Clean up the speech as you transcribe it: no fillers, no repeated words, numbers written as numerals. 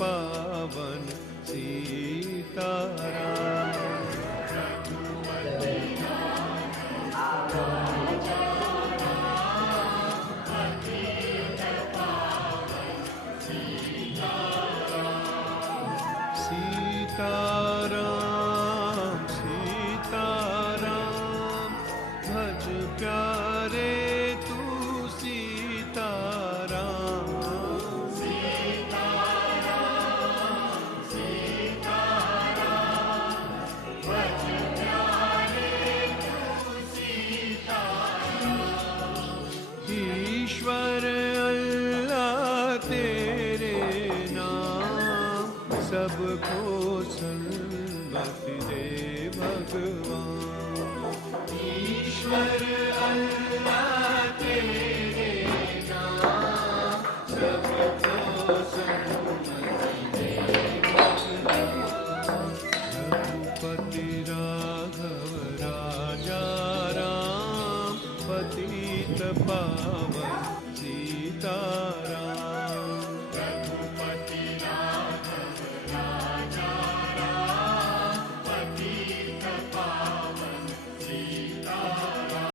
पावन सीताराम। सीताराम सीताराम भज प्यारे तू सीताराम। सीताराम सीताराम भज प्यारे तू सीताराम। ईश्वर अल्लाह तेरे नाम सबको सन्मति दे भगवान। ईश्वर अल्लाह तेरे नाम सबको सन्मति दे भगवान। रघुपति राघव राजा राम पतित पावन सीताराम।